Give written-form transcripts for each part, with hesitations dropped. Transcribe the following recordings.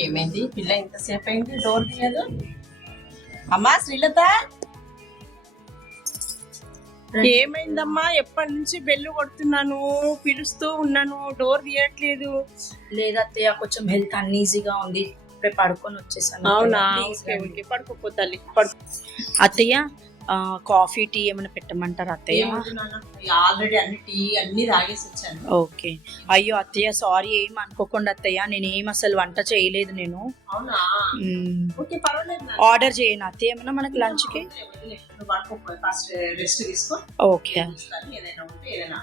ఏమైంది పిల్ల ఇంతసేపు అయింది డోర్ తీయదు? అమ్మా శ్రీలత, ఏమైందమ్మా? ఎప్పటి నుంచి బెల్లు కొడుతున్నాను, పిలుస్తూ ఉన్నాను, డోర్ తీయట్లేదు. లేదత్తయ్య, కొంచెం హెల్త్ అన్ఈజీగా ఉంది, రేపు పడుకొని వచ్చేసాను. అవునా? ఓకే ఓకే, పడుకోపో తల్లి. అత్తయ్య, కాఫీ టీ ఏమైనా పెట్టమంటారా అత్తయ్య? ఆల్రెడీ అన్ని టీ అన్ని తాగేసి వచ్చాను. ఓకే. అయ్యో అత్తయ్య, సారీ, ఏం అనుకోకుండా అత్తయ్య, నేను ఏం అసలు వంట చేయలేదు నేను. అవునా? ఓకే, పర్వాలేదు. ఆర్డర్ చేయను అత్తయ్య ఏమన్నా మనకి లంచ్ కి? ఫస్ట్ రెస్ట్ తీసుకో. ఓకే. ఏదైనా ఉంటే ఏదైనా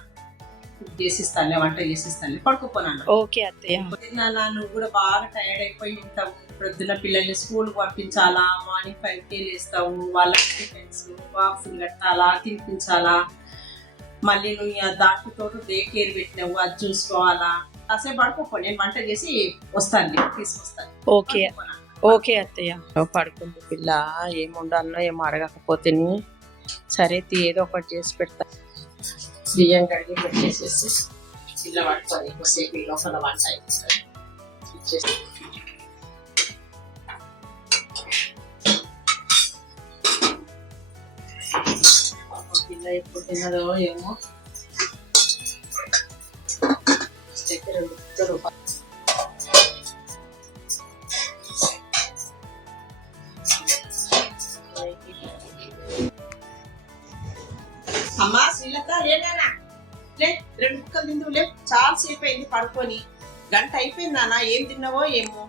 చేసిస్తాను, వంట చేసిస్తాను, పడుకోపోనాను. ఓకే అత్తయ్య. నువ్వు కూడా బాగా టైర్డ్ అయిపోయి ఉంటావు. ప్రొద్దున పిల్లల్ని స్కూల్ పంపించాలా, మార్నింగ్ 5కి లేస్తావు, వాళ్ళకి టిఫిన్స్ బాక్సులు కట్టాలా, తినిపించాలా, మళ్ళీ నువ్వు దాంట్లో డే కేర్ పెట్టినావు, అది చూసుకోవాలా. కాసేపు పడుకోపో, నేను వంట చేసి వస్తాను, తీసుకొస్తాను. ఓకే ఓకే అత్తయ్య. పడుకుంది పిల్ల, ఏముండాలో ఏమో అడగకపోతే సరే ఏదో ఒకటి చేసి పెడతా. బియ్యం కడిగి పెట్టేసేసి పిల్ల పడుతుంది, ఎక్కువసేపు లోపల వంట అయిపోతుంది. పిల్ల ఎప్పుడు తిన్నదో ఏమో. రూపాయలు అమ్మా శ్రీలత, లేనా? లే, 2 ముక్కలు తిందువు, లే. చాలా సేపు అయింది పడుకొని, గంట అయిపోయింది నాన్న. ఏం తిన్నావో ఏమో.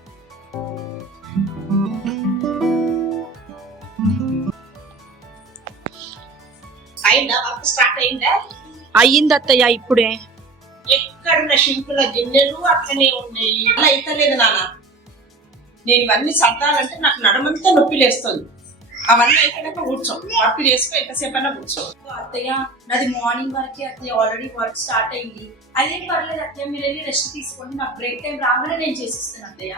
అయిందా వర్క్? స్టార్ట్ అయిందా? అయ్యింది అత్తయ్య ఇప్పుడే. ఎక్కడున్న షింకుల గిన్నెలు అట్లనే ఉన్నాయి, అలా అయితలేదు నాన్న. నేను ఇవన్నీ సర్దాలంటే నాకు నడమంతా నొప్పి లేస్తుంది. అవన్నీ అయిపోయాక కూర్చో, వర్క్ చేసుకో, ఎంతసేపు అయినా కూర్చో. అత్తయ్య, నాది మార్నింగ్ వరకే అత్తయ్య, ఆల్రెడీ వర్క్ స్టార్ట్ అయింది. అదేం పర్లేదు అత్తయ్య, మీరు వెళ్ళి రెస్ట్ తీసుకోండి, నాకు బ్రేక్ టైం రాగానే నేను చేసిస్తాను అత్తయ్య.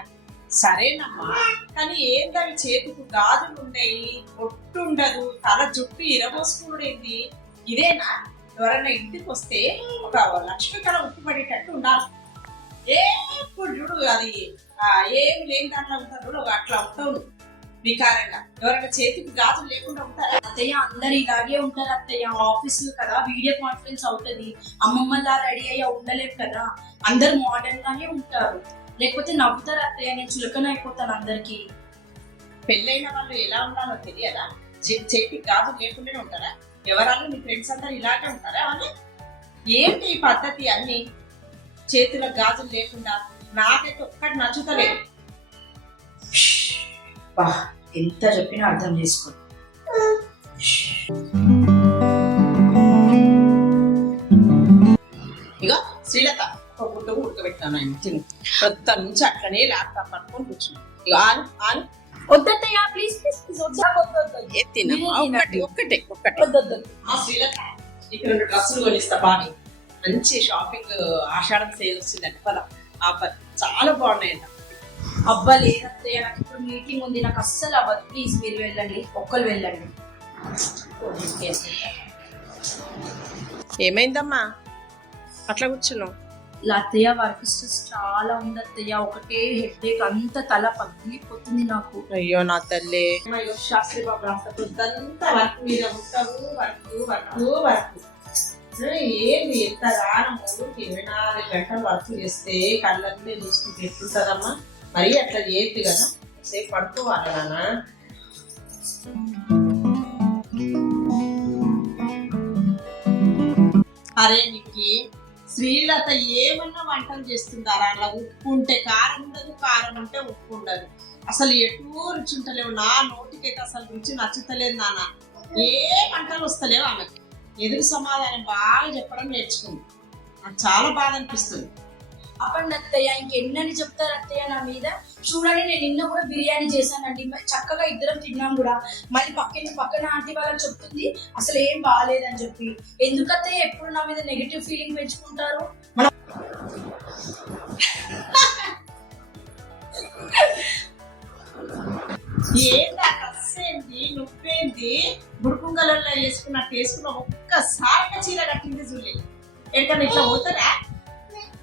సరేనమ్మా, కానీ ఏంటవి చేతికి గాజులు ఉన్నాయి, ఒట్టు ఉండదు, తల జుట్టు ఇరబోసుకునేది. ఇదేనా? ఎవరైనా ఇంటికి వస్తే ఒక లక్ష్మి కళ ఉట్టిపడేటట్టు ఉండాలి. ఎప్పుడు చూడు అది ఏం లేని దాంట్లో ఉంటారు, అట్లా ఉంటావు వికారంగా. ఎవరైనా చేతికి గాజులు లేకుండా ఉంటారా? అత్తయ్య, అందరు ఇలాగే ఉంటారు అత్తయ్య. ఆఫీస్ కదా, వీడియో కాన్ఫరెన్స్ అవుతుంది, అమ్మమ్మలా రెడీ అయ్యి ఉండలేరు కదా, అందరు మోడర్న్ గానే ఉంటారు. లేకపోతే నవ్వుతారు అత్తయ్య, నేను చులకన అయిపోతాను అందరికి. పెళ్ళైన వాళ్ళు ఎలా ఉండాలో తెలియదా? చేతికి గాజులు లేకుండానే ఉంటారా? ఎవరన్నా మీ ఫ్రెండ్స్ అందరు ఇలాగే ఉంటారా? అని ఏంటి ఈ పద్ధతి? అన్ని చేతుల గాజులు లేకుండా నాకైతే ఒక్కటి నచ్చుతలేదు. ఎంత చెప్పినా అర్థం చేసుకో. ఇక శ్రీలత, ఒక గుడ్డ ఉడకబెట్టాను ఆయన తిని. ప్రతి నుంచి అట్లనే ల్యాప్టాప్ పట్టుకొని కూర్చున్నాను. ఇక ఆను ఆను. వద్దత్తయ్య, ప్లీజ్ ప్లీజ్ ప్లీజ్, ఒక్కటే. శ్రీలత, నీకు 2 డ్రెస్సులు కొనిస్తా. బాగా మంచి షాపింగ్, ఆషాఢం సేల్ వచ్చిందంట, పద. ఆఫర్ చాలా బాగున్నాయంట. అబ్బా లేదత్తయ్య, నాకు ఇప్పుడు మీటింగ్ ఉంది, నాకు అస్సలు అవ్వదు. ప్లీజ్ మీరు వెళ్ళండి, ఒక్కరు వెళ్ళండి. ఏమైందమ్మా అట్లా కూర్చున్నావు? అత్తయ్య, వర్క్ స్ట్రెస్ చాలా ఉంది అత్తయ్య, ఒకటే హెడ్ఏక్, అంత తల పగిలిపోతుంది నాకు. అయ్యో నా తల్లి. శాస్త్రి బాబు రాస్తా వర్క్ మీద ఉంటావు, వర్క్ ఏంది ఎంత రాను 24 గంటలు వర్క్ చేస్తే కళ్ళన్నీ చూసుకుంటే ఎట్లుంటదమ్మా? మరీ అట్లా చేయద్దు కదా, సేపు పడుకోవాలి నాన్న. అరే నీకు శ్రీలత ఏమన్నా వంటలు చేస్తుంటారా? అలా ఉప్పు ఉంటే కారం ఉండదు, కారం ఉంటే ఉప్పు ఉండదు. అసలు ఎటూ రుచి ఉంటలేవు. నా నోటికైతే అసలు రుచి నచ్చుతలేదు నాన్న. ఏ వంటలు వస్తలేవు ఆమెకి. ఎదురు సమాధానం బాగా చెప్పడం నేర్చుకుంది. నాకు చాలా బాధ అనిపిస్తుంది. అప్పండి అత్తయ్య, ఇంకెన్నని చెప్తారు అత్తయ్య నా మీద. చూడండి, నేను నిన్న కూడా బిర్యానీ చేశానండి, చక్కగా ఇద్దరం తిన్నాం కూడా. మళ్ళీ పక్కన ఆంటీ వాళ్ళకి చెప్తుంది అసలు ఏం బాగాలేదని చెప్పి. ఎందుకు అత్తయ్య ఎప్పుడు నా మీద నెగిటివ్ ఫీలింగ్ పెంచుకుంటారు? ఏంటి నువ్వేంది బుడుకుంగలలో వేసుకున్నట్టు వేసుకున్న ఒక్కసారిగా చీర కట్టింది చూడలే ఎక్కడన్నా ఇట్లా పోతారా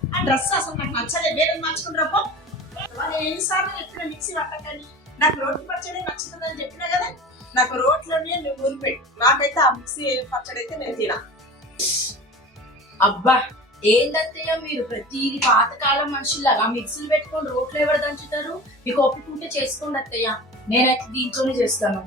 ఆ డ్రెస్ అసలు నాకు నచ్చలే వేరే మార్చుకుంటారప్పో వాళ్ళు ఎన్నిసార్లు చెప్పిన మిక్సీ పట్టకని నాకు రోటి పచ్చడి నచ్చుతుందని చెప్పినా కదా నాకు రోట్లోనే నువ్వు ఊరిపెట్టు నాకైతే ఆ మిక్సీ పచ్చడి అయితే నేను తినా అబ్బా ఏందత్తయ్య మీరు ప్రతిది పాతకాలం మనుషుల్లాగా మిక్సీలు పెట్టుకొని రోట్లు ఎవరు దంచుతారు మీకు ఒప్పుకుంటే చేసుకోండి అత్తయ్య నేనైతే దీంతోనే చేస్తాను